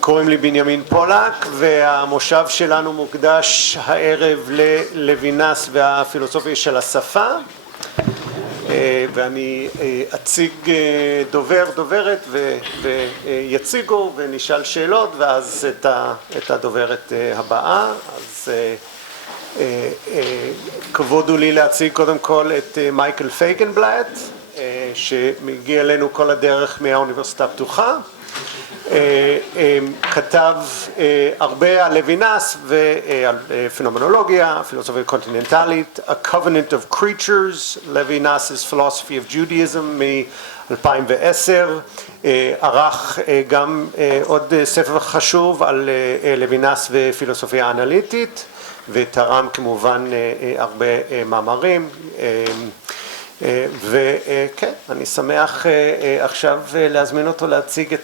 קוראים לי בנימין פולק, והמושב שלנו מוקדש הערב ללוינס והפילוסופיה של השפה, ואני אציג דוברת ויציגו ונשאל שאלות, ואז את הדוברת הבאה. אז כבוד הוא לי להציג קודם כל את מייקל פיינגבלט, שמגיע אלינו כל הדרך מהאוניברסיטה הפתוחה. כתב הרבה על לוינס ועל פנומנולוגיה, פילוסופיה קונטיננטלית, A Covenant of Creatures, Levinas's Philosophy of Judaism מ-2010, ערך גם עוד ספר חשוב על לוינס ופילוסופיה אנליטית, ותרם כמובן הרבה מאמרים. וכן, אני שמח עכשיו להזמין אותו להציג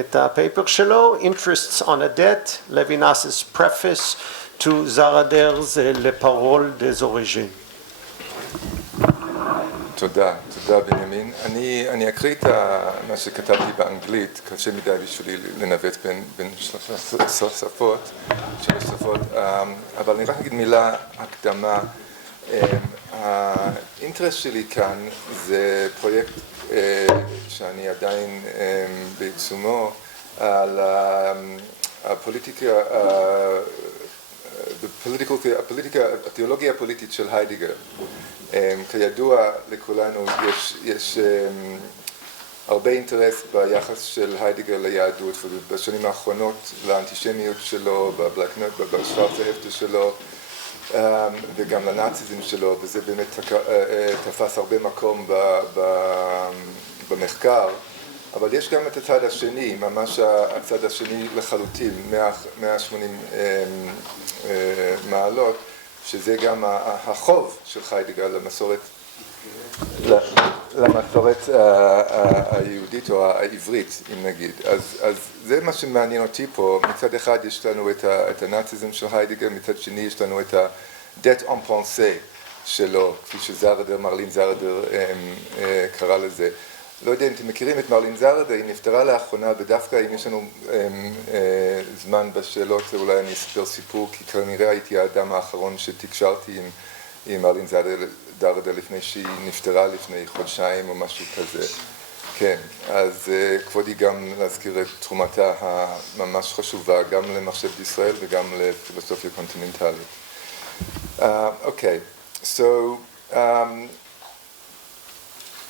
את הפייפר שלו, Interests on a Debt, Levinas's Preface to Zarader's Le paroles des origines. תודה בנימין. אני אקריא את מה שכתבתי באנגלית, קשה מדי בשבילי לנווט בין שלוש שפות, אבל אני רק אגיד מילה הקדמה. האינטרס שלי כאן זה פרויקט שאני עדיין בעיצומו על התיאולוגיה הפוליטית של היידיגר. כידוע לכולנו יש הרבה אינטרס ביחס של היידיגר ליהדות, ובשנים האחרונות לאנטישמיות שלו, בשורצהפטה שלו, וגם לנאציזם שלו, וזה באמת תפס הרבה מקום במחקר. אבל יש גם את הצד השני, ממש הצד השני לחלוטין, 180 מעלות, שזה גם החוב של היידיגר למסורת היהודית או העברית, אם נגיד. אז זה מה שמעניין אותי פה. מצד אחד יש לנו את הנאציזם של היידיגר, מצד שני יש לנו את ה-debt en pensée שלו, כפי שזרדר, מרלין זרדר קרא לזה. לא יודע אם אתם מכירים את מרלין זרדר, היא נפטרה לאחרונה, ודווקא אם יש לנו זמן בשאלות, אולי אני אספר סיפור, כי כנראה הייתי האדם האחרון שתקשרתי עם מרלין זרדר לפני שהיא נפטרה לפני חודשיים או משהו כזה. כן, אז כבודי גם להזכיר את תרומתה הממש חשובה, גם למחשבת ישראל וגם לפילוסופיה קונטיננטלית. Okay, so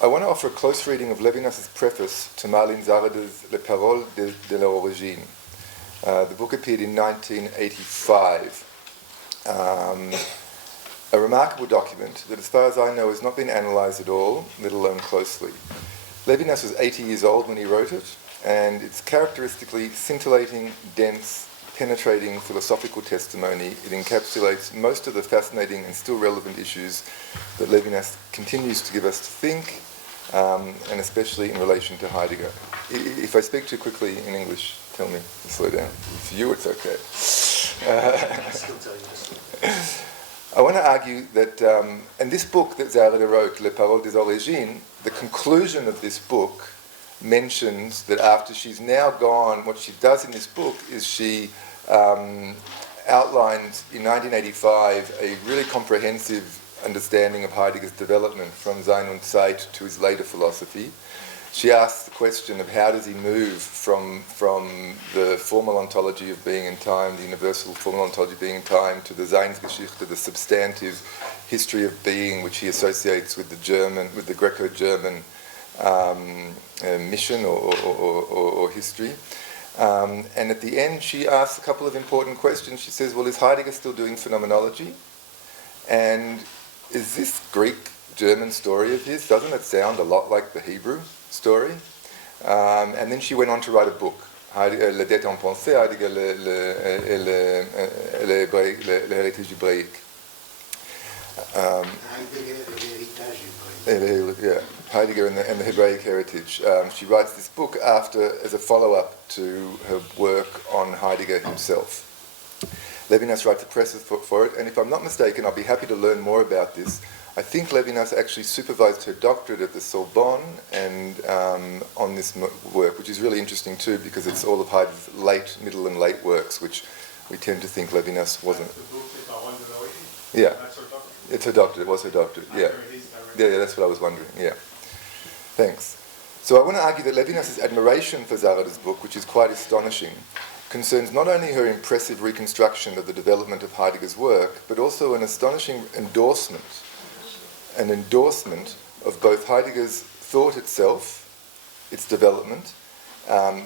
I want to offer a close reading of Levinas's preface to Marlene Zarader's Les paroles de l'origine. The book appeared in 1985. A remarkable document that, as far as I know, has not been analysed at all, let alone closely. Levinas was 80 years old when he wrote it, and it's characteristically scintillating, dense, penetrating philosophical testimony. It encapsulates most of the fascinating and still relevant issues that Levinas continues to give us to think, and especially in relation to Heidegger. If I speak too quickly in English, tell me to slow down. For you, it's okay. I want to argue that, and this book that Zarader wrote, Les paroles des origines, the conclusion of this book mentions that after she's now gone, what she does in this book is she outlines in 1985 a really comprehensive understanding of Heidegger's development from Sein und Zeit to his later philosophy. She asks the question of how does he move from the formal ontology of being in time, the universal formal ontology of being in time, to the Seinsgeschichte, the substantive history of being, which he associates with the Greco-German mission or history. And at the end, she asks a couple of important questions. She says, well, is Heidegger still doing phenomenology? And is this Greek-German story of his, doesn't it sound a lot like the Hebrew story? And then she went on to write a book, Le dette en pensée, Heidegger, l'héritage hébraïque. Heidegger and the Hebraic heritage. She writes this book as a follow-up to her work on Heidegger himself. Levinas writes a preface for it, and if I'm not mistaken, I'll be happy to learn more about this. I think Levinas actually supervised her doctorate at the Sorbonne and on this work, which is really interesting too, because it's all of Heidegger's late, middle and late works, which we tend to think Levinas wasn't. That's the book with the one Deloitte? Yeah. That's her doctorate? It's her doctorate, it was her doctorate, yeah. Yeah, that's what I was wondering, yeah. Thanks. So I want to argue that Levinas's admiration for Zarader's book, which is quite astonishing, concerns not only her impressive reconstruction of the development of Heidegger's work, but also an astonishing endorsement of both Heidegger's thought itself, its development,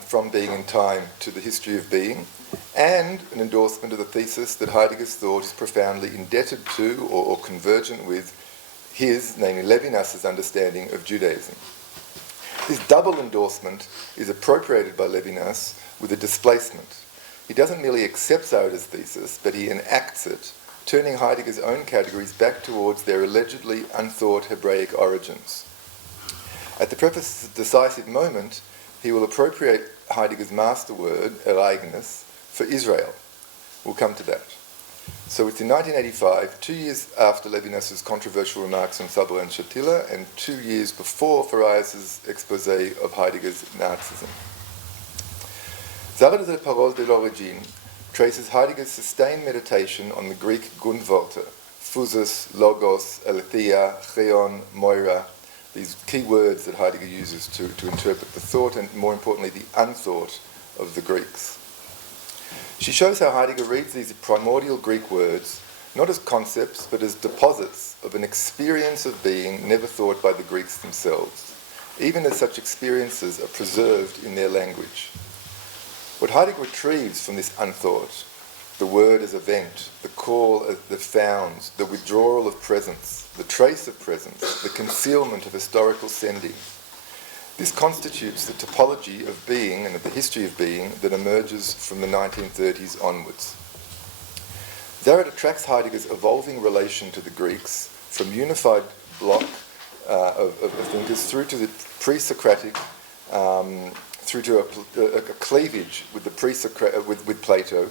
from being in time to the history of being, and an endorsement of the thesis that Heidegger's thought is profoundly indebted to or convergent with his, namely Levinas's, understanding of Judaism. This double endorsement is appropriated by Levinas with a displacement. He doesn't merely accept Zarader's thesis, but he enacts it, turning Heidegger's own categories back towards their allegedly unthought Hebraic origins. At the Preface's decisive moment, he will appropriate Heidegger's master word, ereignis, for Israel. We'll come to that. So it's in 1985, 2 years after Levinas's controversial remarks on Sabra and Shatila, and 2 years before Farias's expose of Heidegger's Nazism. Zarader's paroles de l'origine traces Heidegger's sustained meditation on the Greek Grundworte, phusis, logos, aletheia, cheon, moira, these key words that Heidegger uses to interpret the thought and, more importantly, the unthought of the Greeks. She shows how Heidegger reads these primordial Greek words not as concepts but as deposits of an experience of being never thought by the Greeks themselves, even as such experiences are preserved in their language. What Heidegger retrieves from this unthought, the word as event, the call that founds, the withdrawal of presence, the trace of presence, the concealment of historical sending, this constitutes the topology of being and of the history of being that emerges from the 1930s onwards. Zarader tracks Heidegger's evolving relation to the Greeks from unified block of thinkers through to the pre-Socratic, through to a cleavage with the with Plato,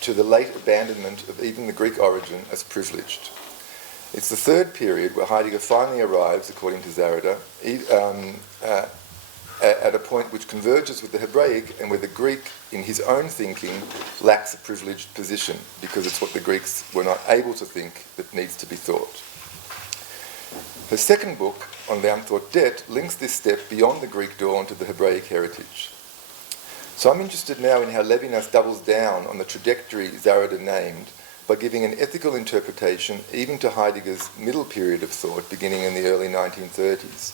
to the late abandonment of even the Greek origin as privileged. It's the third period where Heidegger finally arrives, according to Zarader, at a point which converges with the Hebraic and where the Greek, in his own thinking, lacks a privileged position because it's what the Greeks were not able to think that needs to be thought. Her second book, on the unthought debt, links this step beyond the Greek dawn to the Hebraic heritage. So I'm interested now in how Levinas doubles down on the trajectory Zarader named by giving an ethical interpretation even to Heidegger's middle period of thought beginning in the early 1930s.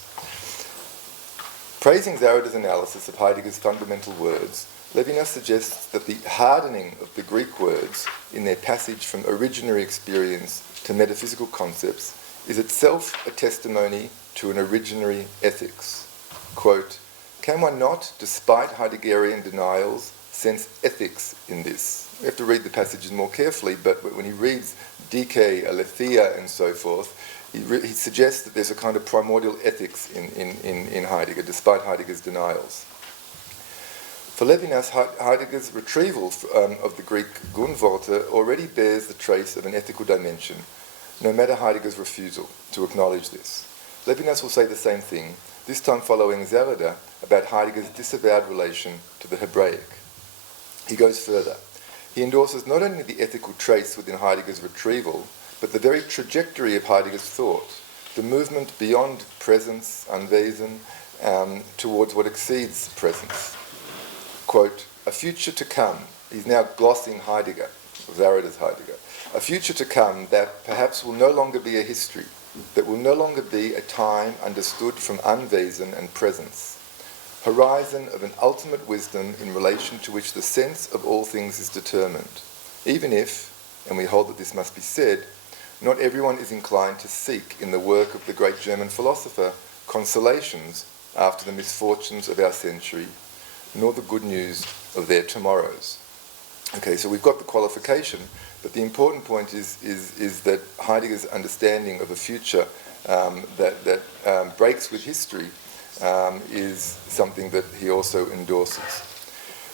Praising Zarader's analysis of Heidegger's fundamental words, Levinas suggests that the hardening of the Greek words in their passage from originary experience to metaphysical concepts is itself a testimony to an originary ethics. Quote, "Can one not, despite Heideggerian denials, sense ethics in this?" We have to read the passages more carefully, but when he reads Dike, Aletheia, and so forth, he suggests that there's a kind of primordial ethics in Heidegger, despite Heidegger's denials. For Levinas, Heidegger's retrieval of the Greek Grundworte already bears the trace of an ethical dimension, no matter Heidegger's refusal to acknowledge this. Levinas will say the same thing, this time following Zarader, about Heidegger's disavowed relation to the Hebraic. He goes further. He endorses not only the ethical trace within Heidegger's retrieval, but the very trajectory of Heidegger's thought, the movement beyond presence, Anwesen, towards what exceeds presence. Quote, "A future to come," he's now glossing Heidegger, Zarader's Heidegger, "a future to come that perhaps will no longer be a history, that will no longer be a time understood from Anwesen and presence. Horizon of an ultimate wisdom in relation to which the sense of all things is determined, even if, and we hold that this must be said, not everyone is inclined to seek in the work of the great German philosopher consolations after the misfortunes of our century, nor the good news of their tomorrows." Okay, so we've got the qualification, but the important point is that Heidegger's understanding of a future that breaks with history is something that he also endorses.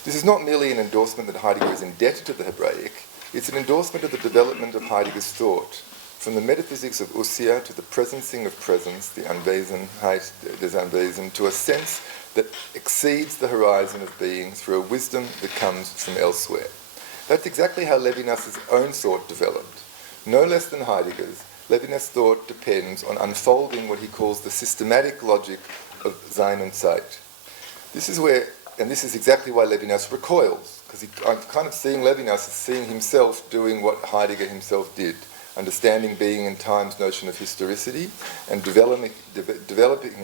This is not merely an endorsement that Heidegger is indebted to the Hebraic, it's an endorsement of the development of Heidegger's thought, from the metaphysics of Usia to the presencing of presence, the Anwesenheit des Anwesen, to a sense that exceeds the horizon of being through a wisdom that comes from elsewhere. That's exactly how Levinas' own thought developed. No less than Heidegger's, Levinas' thought depends on unfolding what he calls the systematic logic of Sein und Zeit. This is where, and this is exactly why Levinas recoils, because I'm kind of seeing Levinas as seeing himself doing what Heidegger himself did, understanding being and time's notion of historicity and developing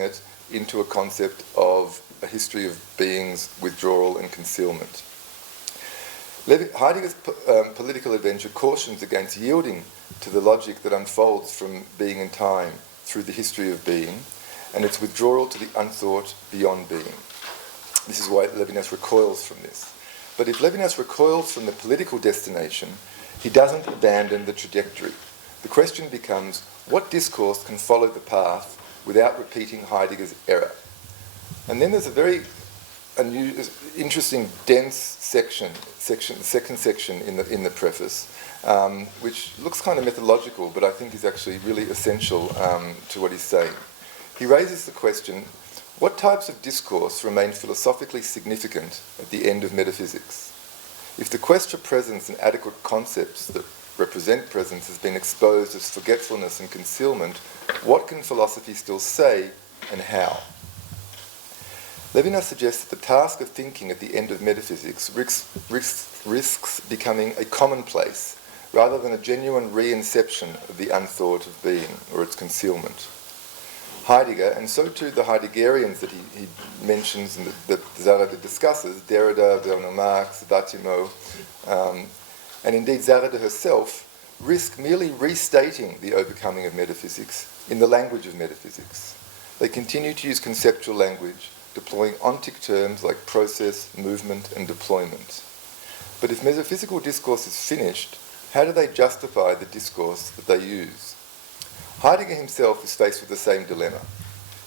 it into a concept of a history of being's withdrawal and concealment. Heidegger's political adventure cautions against yielding to the logic that unfolds from being and time through the history of being, and its withdrawal to the unthought beyond being. This is why Levinas recoils from this. But if Levinas recoils from the political destination, he doesn't abandon the trajectory. The question becomes, what discourse can follow the path without repeating Heidegger's error? And then there's a very interesting, dense second section in the preface, which looks kind of methodological, but I think is actually really essential to what he's saying. He raises the question, what types of discourse remain philosophically significant at the end of metaphysics? If the quest for presence and adequate concepts that represent presence has been exposed as forgetfulness and concealment, what can philosophy still say and how? Levinas suggests that the task of thinking at the end of metaphysics risks becoming a commonplace rather than a genuine re-inception of the unthought of being or its concealment. Heidegger, and so too the Heideggerians that he mentions and that Zarader discusses, Derrida, Bernard Marx, Bâtiment, and indeed Zarader herself, risk merely restating the overcoming of metaphysics in the language of metaphysics. They continue to use conceptual language, deploying ontic terms like process, movement, and deployment. But if metaphysical discourse is finished, how do they justify the discourse that they use? Heidegger himself is faced with the same dilemma.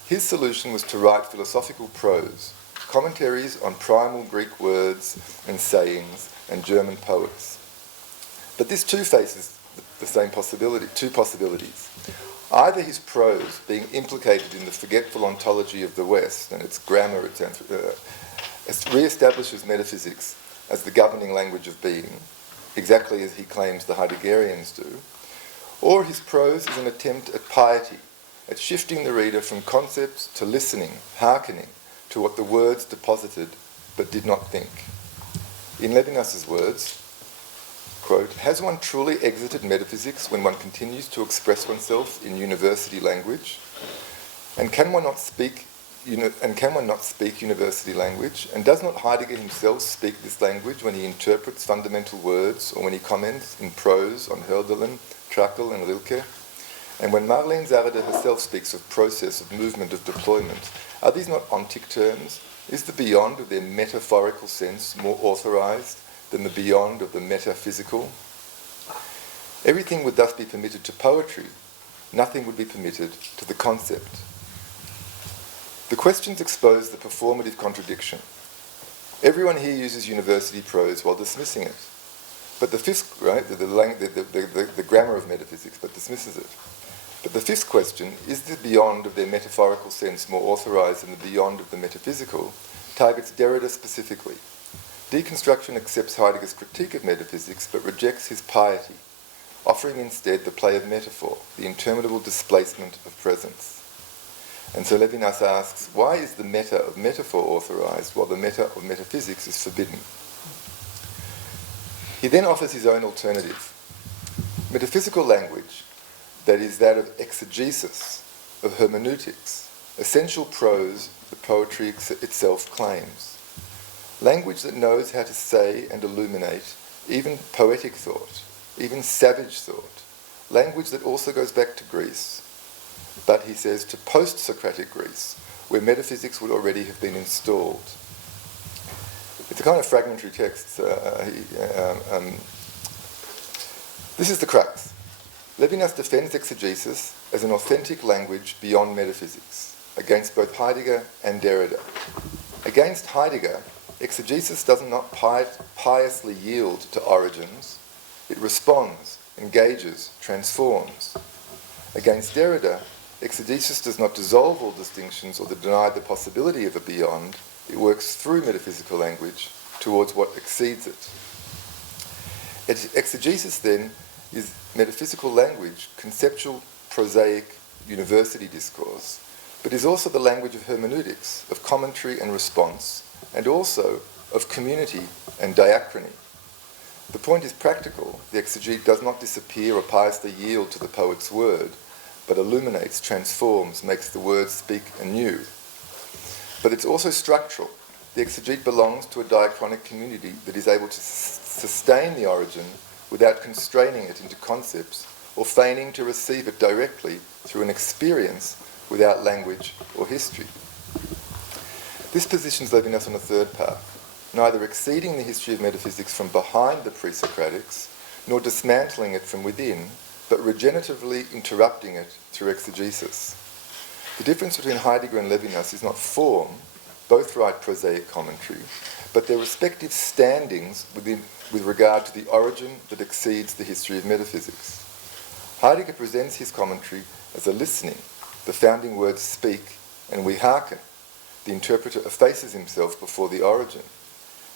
His solution was to write philosophical prose, commentaries on primal Greek words and sayings and German poets. But this too faces the same possibility, two possibilities. Either his prose, being implicated in the forgetful ontology of the West and its grammar, re-establishes metaphysics as the governing language of being, exactly as he claims the Heideggerians do, or his prose is an attempt at piety, at shifting the reader from concepts to listening, hearkening to what the words deposited but did not think. In Levinas's words, quote, "Has one truly exited metaphysics when one continues to express oneself in university language? And can one not speak university language? And does not Heidegger himself speak this language when he interprets fundamental words or when he comments in prose on Hölderlin, Trakl and Rilke? And when Marlene Zarader herself speaks of process, of movement, of deployment, are these not ontic terms? Is the beyond of their metaphorical sense more authorized than the beyond of the metaphysical? Everything would thus be permitted to poetry. Nothing would be permitted to the concept." The questions expose the performative contradiction. Everyone here uses university prose while dismissing it. But the fifth, right, the grammar of metaphysics, but dismisses it. But the fifth question, is the beyond of their metaphorical sense more authorized than the beyond of the metaphysical, targets Derrida specifically. Deconstruction accepts Heidegger's critique of metaphysics but rejects his piety, offering instead the play of metaphor, the interminable displacement of presence. And so Levinas asks, why is the meta of metaphor authorized while the meta of metaphysics is forbidden? He then offers his own alternative. Metaphysical language, that is that of exegesis, of hermeneutics, essential prose that poetry itself claims. Language that knows how to say and illuminate even poetic thought, even savage thought. Language that also goes back to Greece, but he says to post-Socratic Greece, where metaphysics would already have been installed. It's a kind of fragmentary text. This is the crux. Levinas defends exegesis as an authentic language beyond metaphysics, against both Heidegger and Derrida. Against Heidegger, exegesis does not piously yield to origins. It responds engages, transforms. Against Derrida, exegesis does not dissolve all distinctions or deny the possibility of a beyond. It works through metaphysical language towards what exceeds it. Exegesis, then, is metaphysical language, conceptual, prosaic, university discourse, but is also the language of hermeneutics, of commentary and response, and also of community and diachrony. The point is practical. The exegete does not disappear or piously yield to the poet's word, but illuminates, transforms, makes the words speak anew. But it's also structural. The exegete belongs to a diachronic community that is able to sustain the origin without constraining it into concepts or feigning to receive it directly through an experience without language or history. This positions Levinas on a third path, neither exceeding the history of metaphysics from behind the pre-Socratics, nor dismantling it from within, but regeneratively interrupting it through exegesis. The difference between Heidegger and Levinas is not form, both write prosaic commentary, but their respective standings with regard to the origin that exceeds the history of metaphysics. Heidegger presents his commentary as a listening. The founding words speak, and we hearken. The interpreter effaces himself before the origin.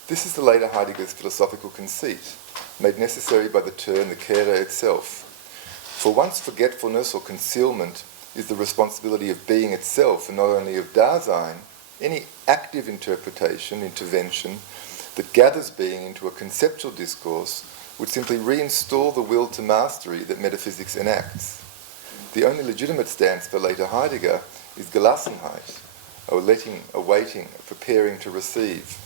This is the later Heidegger's philosophical conceit, made necessary by the turn the Kehre itself. For once forgetfulness or concealment is the responsibility of being itself and not only of Dasein, any active interpretation, intervention, that gathers being into a conceptual discourse would simply reinstall the will to mastery that metaphysics enacts. The only legitimate stance for later Heidegger is Gelassenheit, a letting, a waiting, a preparing to receive.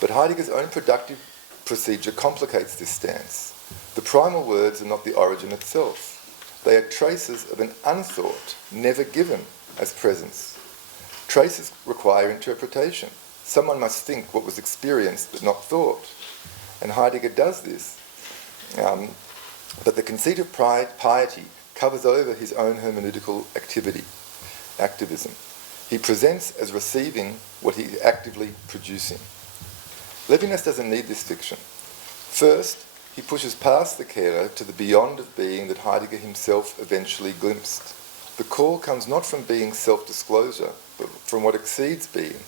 But Heidegger's own productive procedure complicates this stance. The primal words are not the origin itself. They are traces of an unthought, never given as presence. Traces require interpretation. Someone must think what was experienced but not thought. And Heidegger does this. But the conceit of piety covers over his own hermeneutical activism. He presents as receiving what he is actively producing. Levinas doesn't need this fiction. First, he pushes past the Kehre to the beyond of being that Heidegger himself eventually glimpsed. The call comes not from being's self-disclosure, but from what exceeds being,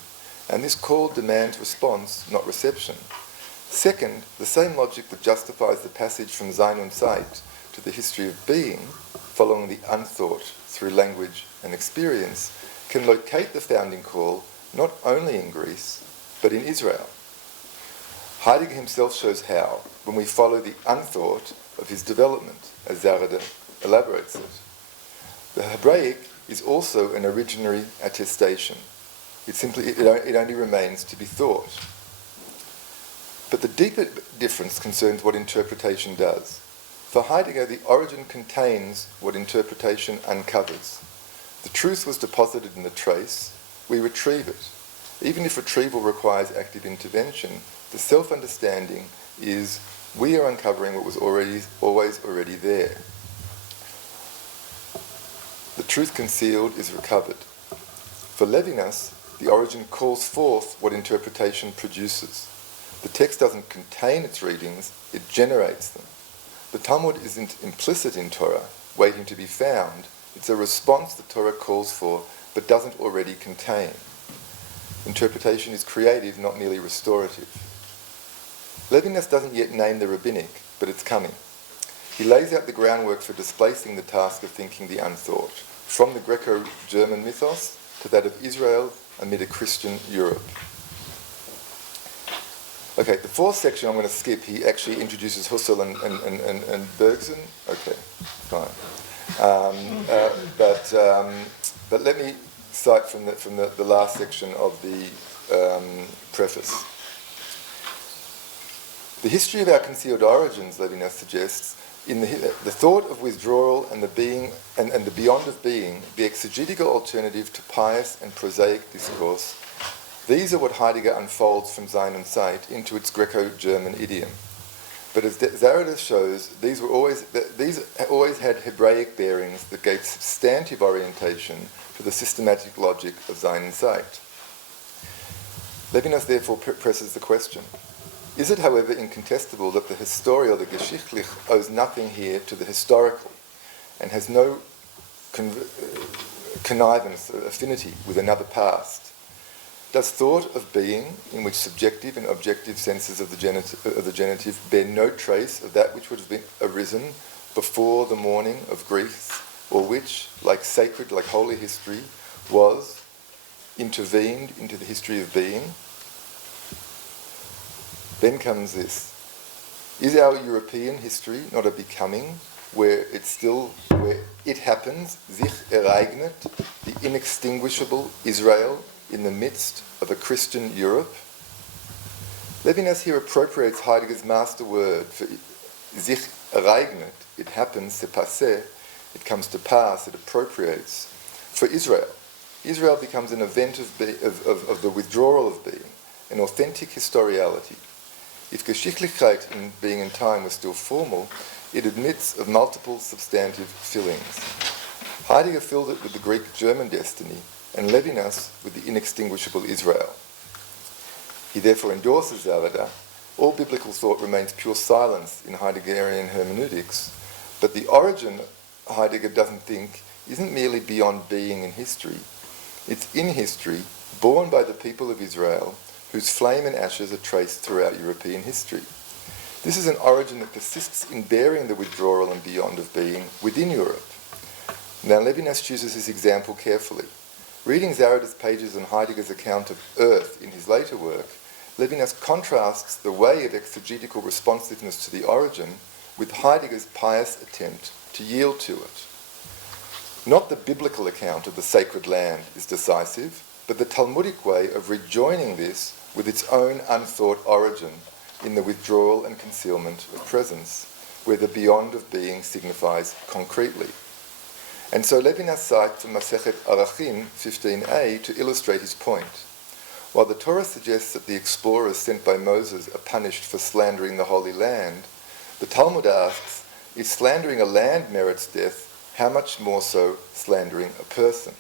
and this call demands response, not reception. Second, the same logic that justifies the passage from Sein und Zeit to the history of being, following the unthought through language and experience, can locate the founding call not only in Greece, but in Israel. Heidegger himself shows how, when we follow the unthought of his development, as Zarader elaborates it. The Hebraic is also an originary attestation. It only remains to be thought. But the deeper difference concerns what interpretation does. For Heidegger, the origin contains what interpretation uncovers. The truth was deposited in the trace, we retrieve it. Even if retrieval requires active intervention, the self-understanding is we are uncovering what was always already there. The truth concealed is recovered. For Levinas, the origin calls forth what interpretation produces. The text doesn't contain its readings, it generates them. The Talmud isn't implicit in Torah, waiting to be found. It's a response that Torah calls for, but doesn't already contain. Interpretation is creative, not merely restorative. Levinas doesn't yet name the rabbinic, but it's coming. He lays out the groundwork for displacing the task of thinking the unthought, from the Greco-German mythos to that of Israel amid a Christian Europe. Okay, the fourth section I'm going to skip. He actually introduces Husserl and Bergson. Okay, fine. But let me cite from the last section of the preface. The history of our concealed origins, Levinas suggests, in the thought of withdrawal and the being and the beyond of being, the exegetical alternative to pious and prosaic discourse. These are what Heidegger unfolds from Sein und Zeit into its Greco-German idiom. But as Zarader shows, these always had Hebraic bearings that gave substantive orientation to the systematic logic of Sein und Zeit. Levinas therefore presses the question: Is it, however, incontestable that the historia, the geschichtlich, owes nothing here to the historical and has no connivance, affinity with another past? Does thought of being, in which subjective and objective senses of the genitive bear no trace of that which would have been arisen before the morning of Greece, or which, like sacred, like holy history, was intervened into the history of being? Then comes this. Is our European history not a becoming where it happens, sich ereignet, the inextinguishable Israel in the midst of a Christian Europe? Levinas here appropriates Heidegger's master word for sich ereignet, it happens, c'est passé, it comes to pass, it appropriates, for Israel. Israel becomes an event of the withdrawal of being, an authentic historiality. If Geschichtlichkeit in being and time was still formal, it admits of multiple substantive fillings. Heidegger filled it with the Greek-German destiny, and Levinas with the inextinguishable Israel. He therefore endorses Zarader. All biblical thought remains pure silence in Heideggerian hermeneutics, but the origin, Heidegger doesn't think, isn't merely beyond being in history. It's in history, born by the people of Israel, whose flame and ashes are traced throughout European history. This is an origin that persists in bearing the withdrawal and beyond of being within Europe. Now Levinas chooses his example carefully. Reading Zarader's pages on Heidegger's account of earth in his later work, Levinas contrasts the way of exegetical responsiveness to the origin with Heidegger's pious attempt to yield to it. Not the biblical account of the sacred land is decisive, but the Talmudic way of rejoining this with its own unthought origin in the withdrawal and concealment of presence, where the beyond of being signifies concretely. And so Levinas cites from Masechet Arachim 15a to illustrate his point. While the Torah suggests that the explorers sent by Moses are punished for slandering the Holy Land, the Talmud asks, if slandering a land merits death, how much more so slandering a person?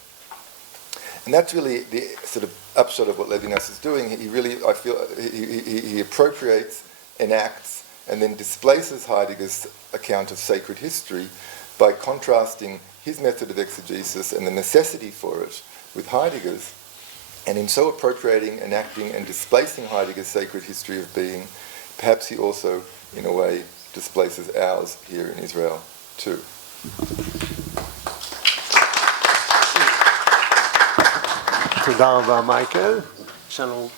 And that's really the sort of upshot of what Levinas is doing. He really, I feel, he appropriates, enacts, and then displaces Heidegger's account of sacred history by contrasting his method of exegesis and the necessity for it with Heidegger's, and in so appropriating, enacting, and displacing Heidegger's sacred history of being, perhaps he also, in a way, displaces ours here in Israel too. תודה רבה מייקל. יש לנו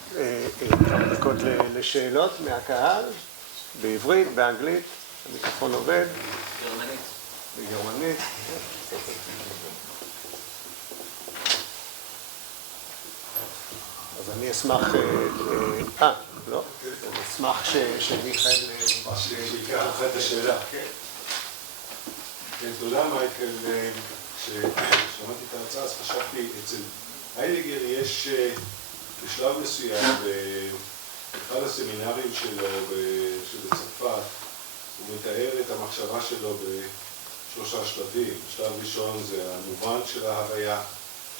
כמה דקות לשאלות מהקהל, בעברית, באנגלית, המיקרופון עובד. גרמנית. בגרמנית. אז אני אשמח, לא? אני אשמח שמיכאל... שיקרא לך את השאלה. כן, תודה מייקל. כששמעתי את ההרצאה אז חשבתי אצל היידגר יש בשלב מסוים באחד הסמינרים שלו בצרפת, הוא מתאר את המחשבה שלו בשלושה שלבים. שלב ראשון זה המובן של ההוויה,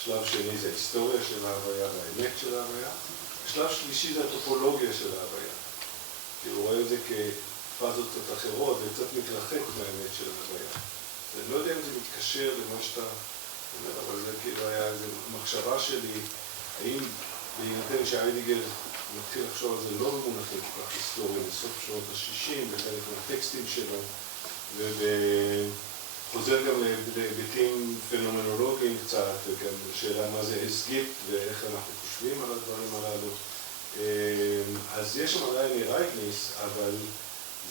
שלב שני זה ההיסטוריה של ההוויה והאמת של ההוויה, שלב שלישי זה הטופולוגיה של ההוויה. כי הוא רואה את זה כפאזות קצת אחרות וקצת מתרחק מהאמת של ההוויה. אני לא יודע אם זה מתקשר למה שאתה אומר, אבל זה כאילו היה איזו מחשבה שלי, האם בהינתן שהיידיגר מתחיל לחשוב על זה לא במונחים כל כך היסטוריים, בסוף שנות ה-60 בחלק מהטקסטים שלו, וחוזר גם להיבטים פנומנולוגיים קצת, וגם לשאלה מה זה הסגיפט ואיך אנחנו חושבים על הדברים הללו. אז יש שם עדיין רייטניס, אבל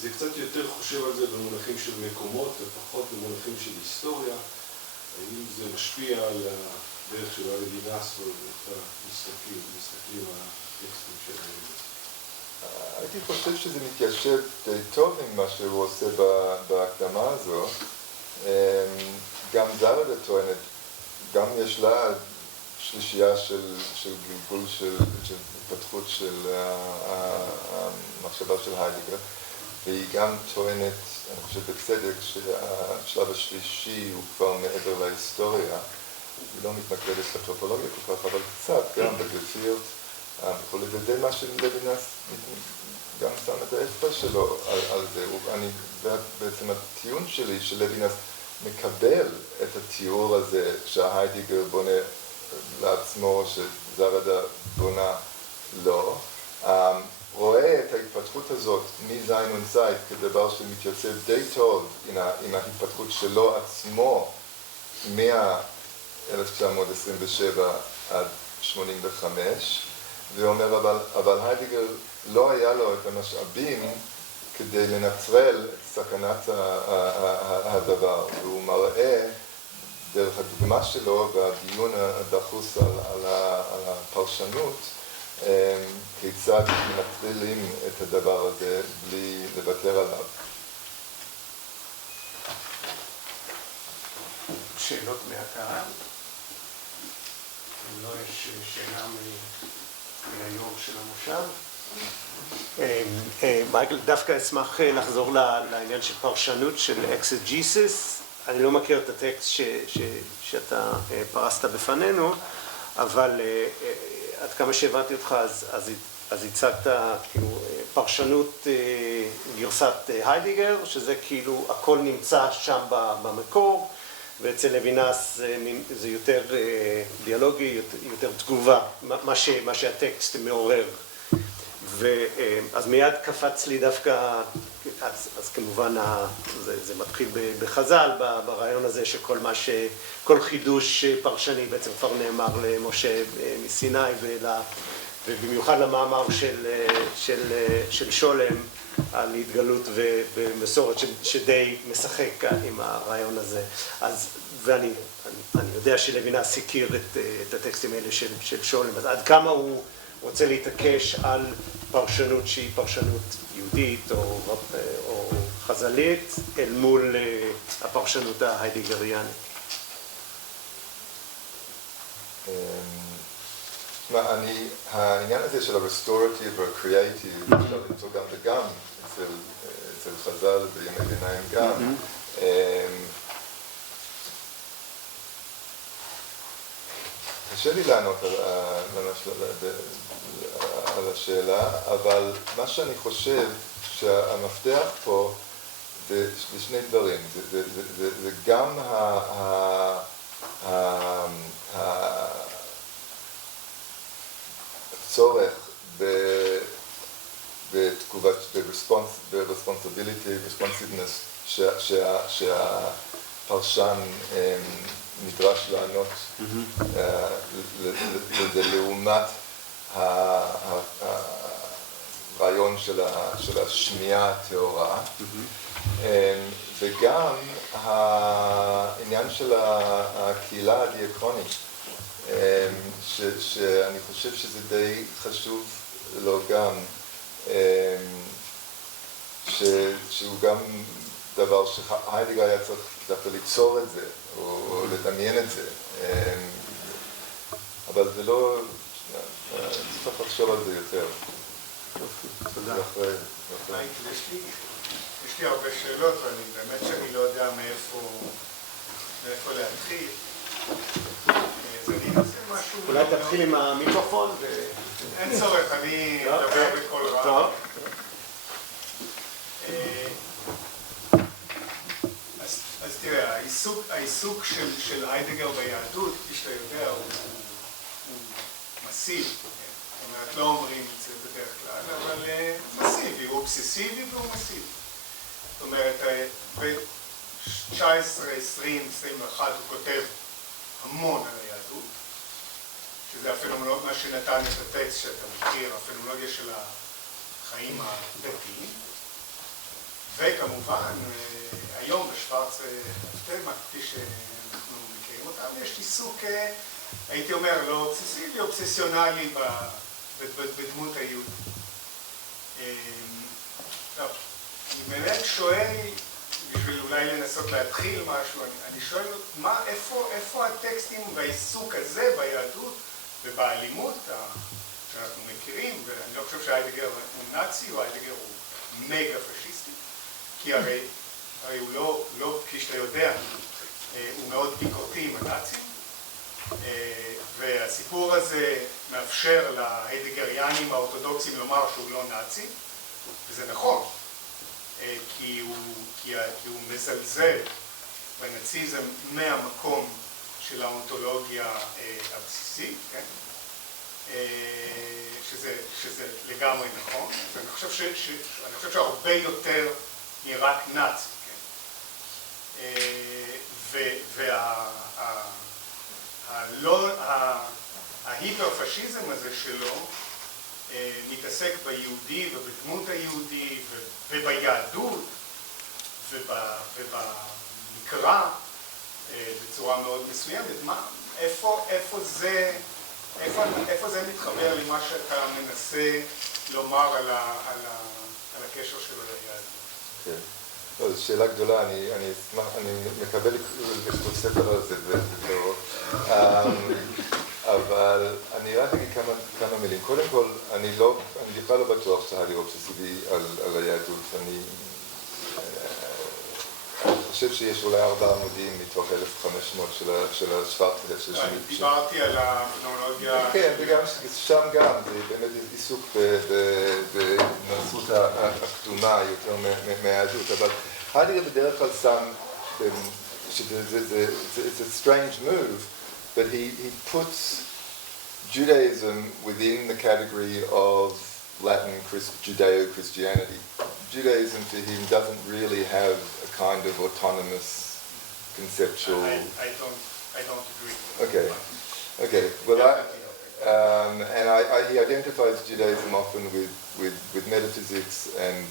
זה קצת יותר חושב על זה במונחים של מקומות, ופחות במונחים של היסטוריה. האם זה משפיע על הדרך של לוינס ואיך מסתכלים על הטקסטים שלהם? הייתי חושב שזה מתיישב די טוב עם מה שהוא עושה בהקדמה הזו. גם זרדר טוענת, גם יש לה שלישייה של גלגול של התפתחות של המחשבה של היידגר, והיא גם טוענת, אני חושב בצדק, שהשלב השלישי הוא כבר מעבר להיסטוריה. היא לא מתמקדת בטופולוגיה כל כך, אבל קצת, גם בגפירט, וזה מה שלוינס גם שם את האצבע שלו על זה. בעצם הטיעון שלי שלוינס מקבל את התיאור הזה שההיידיגר בונה לעצמו, שזרדר בונה לו, רואה את ההתפתחות הזאת מזין ונסייד כדבר שמתייצב די טוב עם ההתפתחות שלו עצמו מ-1927 עד 85, ואומר אבל היידיגר לא היה לו את המשאבים כדי לנטרל את סכנת הדבר, והוא מראה דרך הדוגמה שלו והדיון הדחוס על הפרשנות כיצד מנטרלים את הדבר הזה בלי לוותר עליו. שאלות מהקהל? אם לא, יש שאלה מהיו"ר של המושב. מייקל, דווקא אשמח לחזור לעניין של פרשנות של אקסג'יסיס. אני לא מכיר את הטקסט שאתה פרסת בפנינו, אבל עד כמה שהבנתי אותך, אז הצגת כאילו פרשנות גרסת היידיגר, שזה כאילו הכל נמצא שם במקור, ואצל לוינס זה יותר דיאלוגי, יותר תגובה, מה שהטקסט מעורר. אז מיד קפץ לי דווקא, אז כמובן זה מתחיל בחז"ל, ברעיון הזה כל חידוש פרשני בעצם כבר נאמר למשה מסיני, ובמיוחד למאמר של שולם על התגלות ומסורת שדי משחק עם הרעיון הזה. ואני יודע שלוינס הכיר את הטקסטים האלה של שולם, אז עד כמה הוא רוצה להתעקש על פרשנות שהיא פרשנות יהודית או חז"לית אל מול הפרשנות ההיידיגריאנית. העניין הזה של הרסטורטיב והקריאטיב, אפשר למצוא גם וגם אצל חז"ל בימי ביניים גם. קשה לי לענות על השאלה, אבל מה שאני חושב שהמפתח פה זה שני דברים. זה גם הצורך בתגובת, responsiveness, שהפרשן נדרש לענות לזה לעומת הרעיון של השמיעה הטהורה, וגם העניין של הקהילה הדיאקונית, שאני חושב שזה די חשוב לו גם, שהוא גם דבר שהיידיגר היה צריך דווקא ליצור את זה, או לדמיין את זה, אבל זה לא, צריך לחשוב על זה יותר. תודה. יש לי הרבה שאלות, ואני באמת שאני לא יודע מאיפה להתחיל. אולי תתחיל עם המיקרופון ו... אין צורך, אני אדבר בקול רם. אז תראה, העיסוק של היידיגר ביהדות, כפי שאתה יודע, הוא מסיבי. זאת אומרת, לא אומרים את זה בדרך כלל, אבל מסיבי, הוא אובססיבי והוא מסיבי. זאת אומרת, ב-19, 20, 21 הוא כותב המון על היהדות, שזה הפנומנולוגיה שנתן את הטקסט שאתה מכיר, הפנומנולוגיה של החיים הדתיים, וכמובן, היום בשוורץ אבטלמן, כפי שאנחנו מכירים אותם, יש עיסוק, הייתי אומר, לא אובססיבי, אובססיונלי בדמות היהודית. טוב, אני באמת שואל, בשביל אולי לנסות להתחיל משהו, אני שואל, איפה הטקסטים בעיסוק הזה ביהדות ובאלימות שאנחנו מכירים, ואני לא חושב שהיידיגר הוא נאצי, או היידיגר הוא מגה פשיסטי, כי הרי הוא לא, כפי שאתה יודע, הוא מאוד ביקורתי עם הנאצים, והסיפור הזה מאפשר להיידגריאנים האורתודוקסים לומר שהוא לא נאצי, וזה נכון, כי הוא מזלזל בנאציזם מהמקום של האונתולוגיה הבסיסית, כן? שזה לגמרי נכון, ואני חושב שהרבה יותר מרק נאצי, כן? ההיפר-פשיזם הזה שלו מתעסק ביהודי ובדמות היהודי וביהדות ובמקרא בצורה מאוד מסוימת. איפה זה מתחבר למה שאתה מנסה לומר על הקשר שלו ליהדות? כן. זו שאלה גדולה, אני מקבל לכתוב ספר על זה בקרוב, אבל אני רק אגיד כמה מילים. קודם כל, אני בכלל לא בטוח שהיה לי אובססיבי על היהדות. אני חושב שיש אולי 4 עמודים מתוך 1,500 של השוורטלב של שמי. דיברתי על הפנומולוגיה. כן, וגם שם גם, זה באמת עיסוק בנצרות הקדומה יותר מהיהדות, אבל היידגר בדרך כלל שם, it's a strange move, but he puts Judaism within the category of Latin Judeo-Christianity. Judaism to him doesn't really have a kind of autonomous conceptual... I don't agree. Okay. Well, he identifies Judaism often with metaphysics and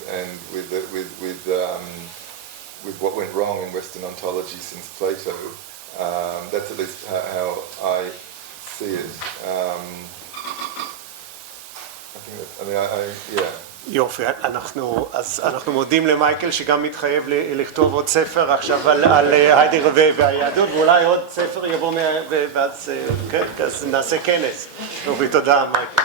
with what went wrong in Western ontology since Plato. That's at least how I see it. יופי, אנחנו מודים למייקל שגם מתחייב לכתוב עוד ספר עכשיו על היידגר והיהדות, ואולי עוד ספר יבוא ואז נעשה כנס. תודה מייקל.